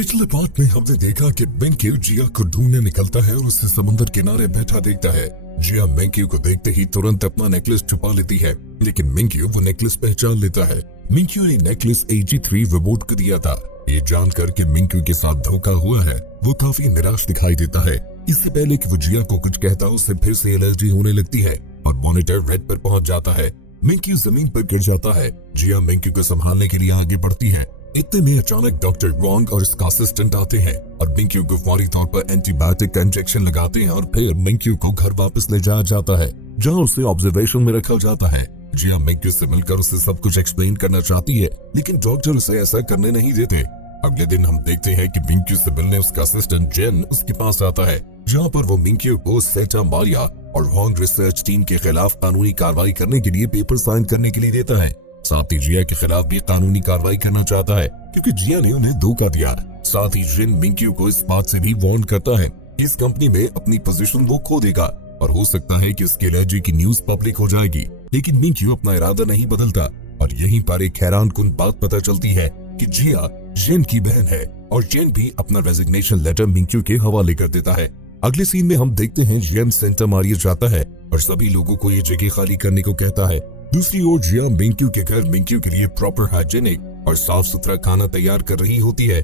पिछले पार्ट में हमने देखा कि मिंक्यू जिया को ढूंढने निकलता है और उसे समुद्र किनारे बैठा देखता है। जिया मिंक्यू को देखते ही तुरंत अपना नेकलेस छुपा लेती है, लेकिन मिंक्यू वो नेकलेस पहचान लेता है। मिंक्यू ने नेकलेस AG3 रोबोट को दिया था। ये जानकर के मिंक्यू के साथ धोखा हुआ है, वो काफी निराश दिखाई देता है। इससे पहले कि वो जिया को कुछ कहता, उसे फिर से एलर्जी होने लगती है और मॉनिटर रेड पर पहुंच जाता है। मिंक्यू जमीन पर गिर जाता है। जिया मिंक्यू को संभालने के लिए आगे बढ़ती है। इतने में अचानक डॉक्टर वॉन्ग और इसका असिस्टेंट आते हैं और मिंक्यू को फौरी तौर पर एंटीबायोटिक का इंजेक्शन लगाते हैं और फिर मिंक्यू को घर वापस ले जाया जाता है, जहां उसे ऑब्जर्वेशन में रखा जाता है। जिया मिंक्यू से मिलकर उसे सब कुछ एक्सप्लेन करना चाहती है, लेकिन डॉक्टर उसे ऐसा करने नहीं देते। अगले दिन हम देखते हैं कि मिंक्यू से मिलने उसका असिस्टेंट जेन उसके पास आता है, जहाँ पर वो मिंक्यू को सेंटा मारिया और वॉन्ग रिसर्च टीम के खिलाफ कानूनी कार्रवाई करने के लिए पेपर साइन करने के लिए देता है। साथ ही जिया के खिलाफ भी कानूनी कार्रवाई करना चाहता है, क्योंकि जिया ने उन्हें धोखा दिया। साथ ही जिन मिंक्यू को इस बात से भी वार्न करता है इस कंपनी में अपनी पोजीशन वो खो देगा और हो सकता है कि उसकी एलर्जी की न्यूज पब्लिक हो जाएगी। लेकिन मिंक्यू अपना इरादा नहीं बदलता और यहीं पर एक हैरानकुन बात पता चलती है कि जिया जेन की बहन है और जेन भी अपना रेजिग्नेशन लेटर मिंक्यू के हवाले कर देता है। अगले सीन में हम देखते हैं जेन सेंटा मारिया जाता है और सभी लोगों को ये जगह खाली करने को कहता है। दूसरी ओर जिया मिंक्यू के घर मिंक्यू के लिए प्रॉपर हाइजीनिक और साफ सुथरा खाना तैयार कर रही होती है।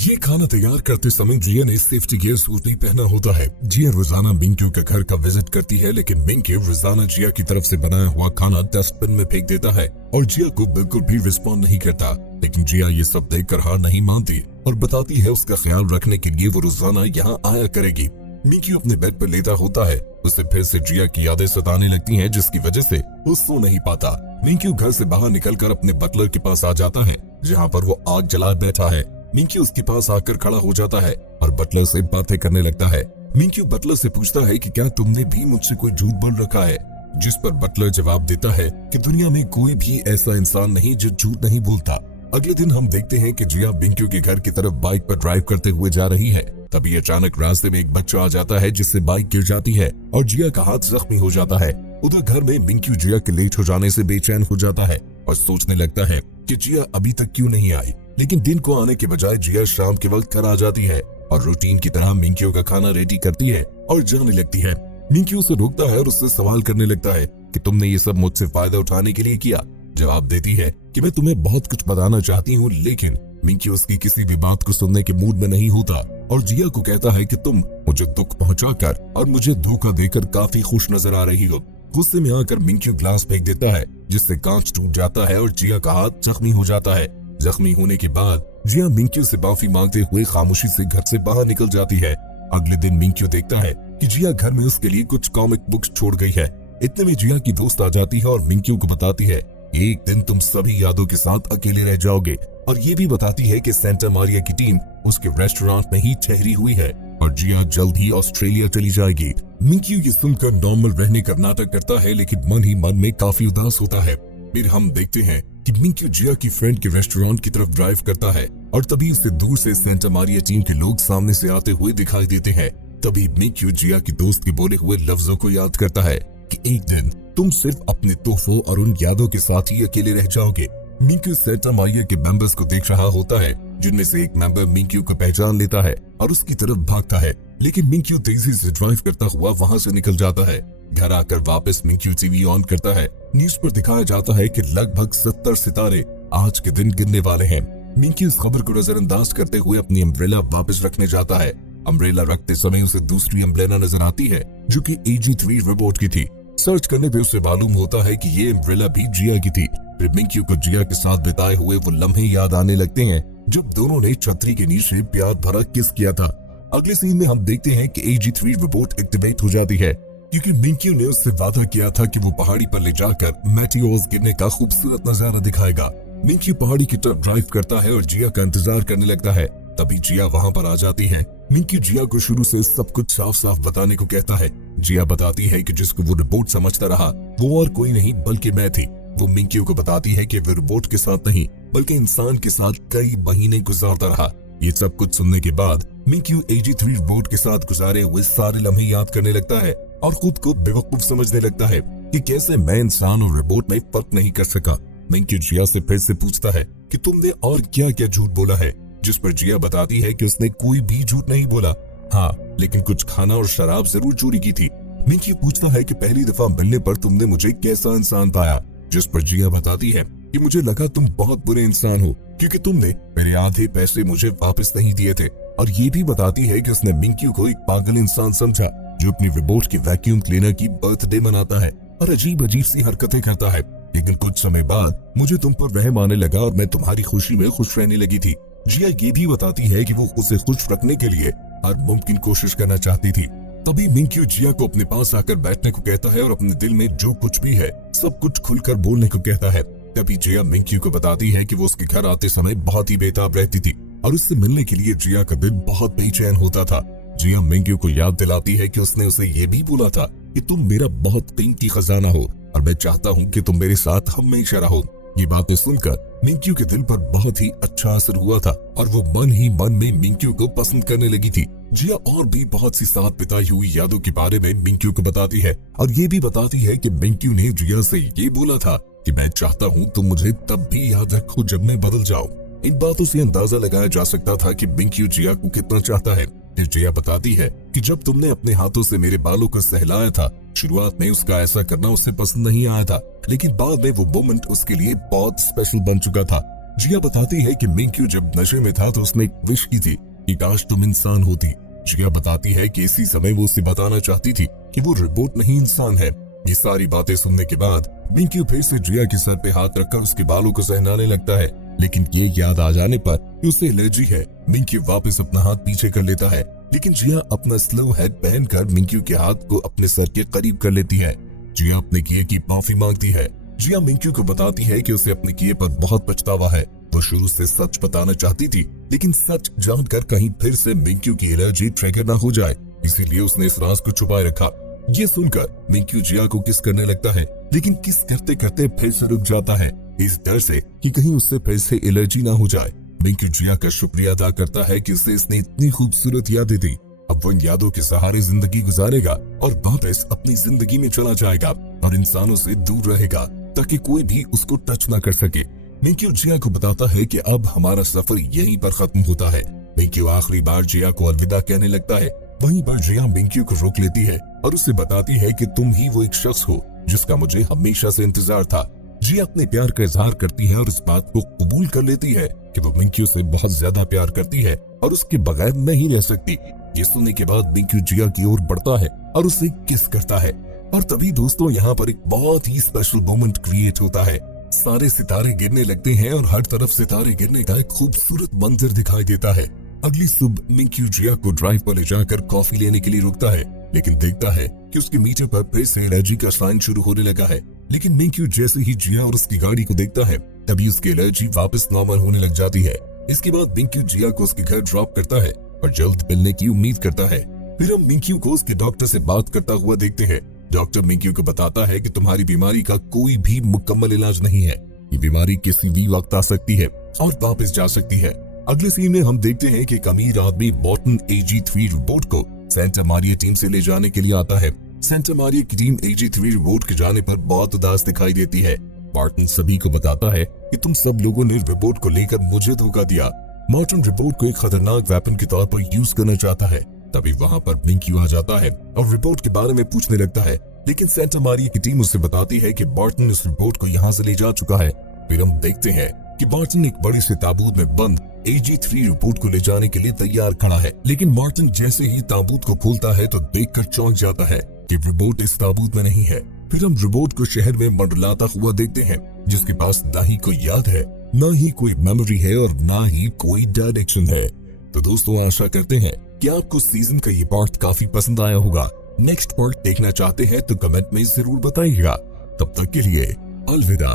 ये खाना तैयार करते समय जिया ने सेफ्टी गियर सूट नहीं पहना होता है। जिया रोजाना मिंक्यू के घर का विजिट करती है, लेकिन मिंक्यू रोजाना जिया की तरफ से बनाया हुआ खाना डस्टबिन में फेंक देता है और जिया को बिल्कुल भी रिस्पॉन्ड नहीं करता। लेकिन जिया ये सब देखकर हार नहीं मानती और बताती है उसका ख्याल रखने के लिए वो रोजाना यहाँ आया करेगी। मिंक्यू अपने बेड पर लेटा होता है, उसे फिर से जिया की यादें सताने लगती हैं, जिसकी वजह से वो सो नहीं पाता। मिंक्यू घर से बाहर निकलकर अपने बटलर के पास आ जाता है, जहाँ पर वो आग जला बैठा है। मिंक्यू उसके पास आकर खड़ा हो जाता है और बटलर से बातें करने लगता है। मिंक्यू बटलर से पूछता है कि क्या तुमने भी मुझसे कोई झूठ बोल रखा है, जिस पर बटलर जवाब देता है कि दुनिया में कोई भी ऐसा इंसान नहीं जो झूठ नहीं बोलता। अगले दिन हम देखते हैं कि जिया मिंक्यू के घर की तरफ बाइक पर ड्राइव करते हुए जा रही है। तभी अचानक रास्ते में एक बच्चा आ जाता है, जिससे बाइक गिर जाती है और जिया का हाथ जख्मी हो जाता है। उधर घर में मिंक्यू जिया के लेट हो जाने से बेचैन हो जाता है और सोचने लगता है कि जिया अभी तक क्यों नहीं आई। लेकिन दिन को आने के बजाय जिया शाम के वक्त घर आ जाती है और रूटीन की तरह मिंक्यू का खाना रेडी करती है और जाने लगती है। मिंक्यू उसे रोकता है और उससे सवाल करने लगता है कि तुमने ये सब मुझसे फायदा उठाने के लिए किया। जवाब देती है कि मैं तुम्हें बहुत कुछ बताना चाहती हूँ, लेकिन मिंक्यू उसकी किसी भी बात को सुनने के मूड में नहीं होता और जिया को कहता है कि तुम मुझे दुख पहुंचाकर और मुझे धोखा देकर काफी खुश नजर आ रही हो। गुस्से में आकर मिंक्यू ग्लास फेंक देता है, जिससे कांच टूट जाता है और जिया का हाथ जख्मी हो जाता है। जख्मी होने के बाद जिया मिंक्यू से माफी मांगते हुए खामोशी से घर से बाहर निकल जाती है। अगले दिन मिंक्यू देखता है कि जिया घर में उसके लिए कुछ कॉमिक बुक्स छोड़ गई है। इतने में जिया की दोस्त आ जाती है और मिंक्यू को बताती है एक दिन तुम सभी यादों के साथ अकेले रह जाओगे, और ये भी बताती है कि सेंटा मारिया की टीम उसके रेस्टोरेंट में ही ठहरी हुई है और जिया जल्द ही ऑस्ट्रेलिया चली जाएगी। मिंक्यू ये सुनकर नॉर्मल रहने का नाटक करता है, लेकिन मन ही मन में काफी उदास होता है। फिर हम देखते हैं कि मिंक्यू जिया की फ्रेंड के रेस्टोरेंट की तरफ ड्राइव करता है और तभी उसे दूर से सेंटा मारिया टीम के लोग सामने से आते हुए दिखाई देते हैं। तभी मिंक्यू जिया की दोस्त के बोले हुए लफ्जों को याद करता है कि एक दिन तुम सिर्फ अपने तोहफों और उन यादों के साथ ही अकेले रह जाओगे। मिंक्यू सेंटा मारिया के मेंबर्स को देख रहा होता है, जिनमें से एक मेंबर मिंक्यू को पहचान लेता है और उसकी तरफ भागता है, लेकिन मिंक्यू तेजी से ड्राइव करता हुआ वहां से निकल जाता है। घर आकर वापस मिंक्यू टीवी ऑन करता है। न्यूज पर दिखाया जाता है कि लगभग 70 सितारे आज के दिन गिरने वाले हैं। मिंक्यू इस खबर को नजरअंदाज करते हुए अपनी अम्ब्रेला वापस रखने जाता है। अम्ब्रेला रखते समय उसे दूसरी अम्ब्रेला नजर आती है, जो कि AG3 रोबोट की थी। सर्च करने पे उसे मालूम होता है कि ये अम्ब्रेला भी जिया की थी। फिर मिंक्यू को जिया के साथ बिताए हुए वो लम्हे याद आने लगते हैं, जब दोनों ने छतरी के नीचे प्यार भरा किस किया था। अगले सीन में हम देखते हैं कि AG3 रोबोट एक्टिवेट हो जाती है, क्योंकि मिंक्यू ने उससे वादा किया था कि वो पहाड़ी पर ले जाकर मेटियोर्स गिरने का खूबसूरत नजारा दिखाएगा। मिंक्यू पहाड़ी की तरफ ड्राइव करता है और जिया का इंतजार करने लगता है। तभी जिया वहां पर आ जाती है। मिंक्यू जिया को शुरू से सब कुछ साफ साफ बताने को कहता है। जिया बताती है कि जिसको वो रिपोर्ट समझता रहा वो और कोई नहीं बल्कि मैं थी। वो मिंक्यू को बताती है कि वो रिपोर्ट के साथ नहीं बल्कि इंसान के साथ कई महीने गुजारता रहा। ये सब कुछ सुनने के बाद मिंक्यू AG3 रोबोट के साथ गुजारे हुए सारे लम्हे याद करने लगता है और खुद को बेवकूफ समझने लगता है कि कैसे मैं इंसान और रोबोट में फर्क नहीं कर सका। मिंक्यू जिया से फिर से पूछता है कि तुमने और क्या क्या झूठ बोला है। जिस पर जिया बताती है कि उसने कोई भी झूठ नहीं बोला, हाँ लेकिन कुछ खाना और शराब जरूर चोरी की थी। मिंकी पूछता है कि पहली दफा मिलने पर तुमने मुझे कैसा इंसान पाया, जिस पर जिया बताती है कि मुझे लगा तुम बहुत बुरे इंसान हो क्योंकि तुमने मेरे आधे पैसे मुझे वापस नहीं दिए थे। और ये भी बताती है कि उसने मिंकी को एक पागल इंसान समझा जो अपनी रिमोट की वैक्यूम क्लीनर की बर्थडे मनाता है और अजीब अजीब सी हरकतें करता है। लेकिन कुछ समय बाद मुझे तुम पर वहम आने लगा और मैं तुम्हारी खुशी में खुश रहने लगी थी। जिया ये भी बताती है कि वो उसे खुश रखने के लिए हर मुमकिन कोशिश करना चाहती थी। तभी मिंकी जिया को अपने पास आकर बैठने को कहता है और अपने दिल में जो कुछ भी है सब कुछ खुलकर बोलने को कहता है। तभी जिया मिंकी को बताती है कि वो उसके घर आते समय बहुत ही बेताब रहती थी और उससे मिलने के लिए जिया का दिल बहुत बेचैन होता था। जिया मिंकी को याद दिलाती है कि उसने उसे ये भी बोला था कि तुम मेरा बहुत कीमती खजाना हो और मैं चाहता हूँ कि तुम मेरे साथ हमेशा रहो। ये बातें सुनकर मिंकी के दिल पर बहुत ही अच्छा असर हुआ था और वो मन ही मन में मिंकी को पसंद करने लगी थी। जिया और भी बहुत सी साथ बिताई हुई यादों के बारे में मिंकी को बताती है और ये भी बताती है कि मिंकी ने जिया से ये बोला था कि मैं चाहता हूँ तुम मुझे तब भी याद रखो जब मैं बदल जाऊं। इन बातों से अंदाजा लगाया जा सकता था कि मिंकी जिया को कितना चाहता है। फिर जिया बताती है कि जब तुमने अपने हाथों से मेरे बालों को सहलाया था, शुरुआत में उसका ऐसा करना उसे पसंद नहीं आया था, लेकिन बाद में वो मोमेंट उसके लिए बहुत स्पेशल बन चुका था। जिया बताती है कि मिंकी जब नशे में था तो उसने एक विश की थी कि काश तुम इंसान होती। जिया बताती है कि इसी समय वो उसे बताना चाहती थी कि वो रोबोट नहीं इंसान है। ये सारी बातें सुनने के बाद मिंकी फिर से जिया के सर पे हाथ रखकर उसके बालों को सहलाने लगता है, लेकिन ये याद आ जाने पर कि उसे एलर्जी है। मिंकी वापस अपना हाथ पीछे कर लेता है, लेकिन जिया अपना स्लो हेड पहनकर मिंकी के हाथ को अपने सर के करीब कर लेती है। जिया अपने किए की माफी मांगती है। जिया मिंकी को बताती है कि उसे अपने किए पर बहुत पछतावा है। वो शुरू से सच बताना चाहती थी, लेकिन सच जानकर कहीं फिर से मिंकी की एलर्जी ट्रिगर ना हो जाए, इसीलिए उसने इस राज को छुपाए रखा। ये सुनकर मिंकी जिया को किस करने लगता है, लेकिन किस करते करते फिर से रुक जाता है, इस डर से कि कहीं उससे फिर से एलर्जी ना हो जाए। मिंकी जिया का शुक्रिया अदा करता है कि उसे इसने इतनी खूबसूरत यादें दी। अब वो इन यादों के सहारे जिंदगी गुजारेगा और वापस अपनी जिंदगी में चला जाएगा और इंसानों से दूर रहेगा ताकि कोई भी उसको टच ना कर सके। मिंकी जिया को बताता है कि अब हमारा सफर यहीं पर खत्म होता है। मिंकी आखिरी बार जिया को अलविदा कहने लगता है। वहीं पर जिया मिंकी को रोक लेती है और उसे बताती है कि तुम ही वो एक शख्स हो जिसका मुझे हमेशा से इंतजार था। जिया अपने प्यार का इजहार करती है और इस बात को कबूल कर लेती है कि वो मिंकी से बहुत ज्यादा प्यार करती है और उसके बगैर नहीं रह सकती। ये सुनने के बाद मिंकी जिया की ओर बढ़ता है और उसे किस करता है और तभी दोस्तों यहाँ पर एक बहुत ही स्पेशल मोमेंट क्रिएट होता है। सारे सितारे गिरने लगते हैं और हर तरफ सितारे गिरने का एक खूबसूरत मंजर दिखाई देता है। अगली सुबह मिंकी जिया को ड्राइव पर ले जाकर कॉफी लेने के लिए रुकता है, लेकिन देखता है कि उसके मीटर पर फिर से एलर्जी का साइन शुरू होने लगा है। लेकिन मिंकी जैसे ही जिया और उसकी गाड़ी को देखता है तभी उसकी एलर्जी वापस नॉर्मल होने लग जाती है। इसके बाद मिंकी जिया को उसके घर ड्रॉप करता है और जल्द मिलने की उम्मीद करता है। फिर हम मिंकी को उसके डॉक्टर से बात करता हुआ देखते हैं। डॉक्टर मिंकी को बताता है कि तुम्हारी बीमारी का कोई भी मुकम्मल इलाज नहीं है, ये बीमारी किसी भी वक्त आ सकती है और वापस जा सकती है। अगले सीन में हम देखते हैं कि एक अमीर आदमी बॉर्टन AG3 रोबोट को सेंटा मारिया टीम से ले जाने के लिए आता है। सेंटा मारिया की टीम AG3 रोबोट के जाने पर बहुत उदास दिखाई देती है। बॉर्टन सभी को बताता है कि तुम सब लोगों ने रोबोट को लेकर मुझे धोखा दिया। बॉर्टन रोबोट को एक खतरनाक वेपन के तौर पर यूज करना चाहता है। तभी वहाँ पर मिंकी आ जाता है और रोबोट के बारे में पूछने लगता है, लेकिन सेंटा मारिया की टीम उससे बताती है कि बॉर्टन इस रोबोट को यहाँ से ले जा चुका है। फिर हम देखते हैं कि बॉर्टन एक बड़ी से ताबूत में बंद AG3 रोबोट को ले जाने के लिए तैयार खड़ा है, लेकिन बॉर्टन जैसे ही ताबूत को खोलता है तो देखकर चौंक जाता है कि रोबोट इस ताबूत में नहीं है। फिर हम रोबोट को शहर में मंडलाता हुआ देखते हैं, जिसके पास ना ही कोई याद है, ना ही कोई मेमोरी है और ना ही कोई डायरेक्शन है। तो दोस्तों आशा करते हैं कि आपको सीजन का ये पार्ट काफी पसंद आया होगा। नेक्स्ट पार्ट देखना चाहते हैं तो कमेंट में जरूर बताइएगा। तब तक के लिए अलविदा।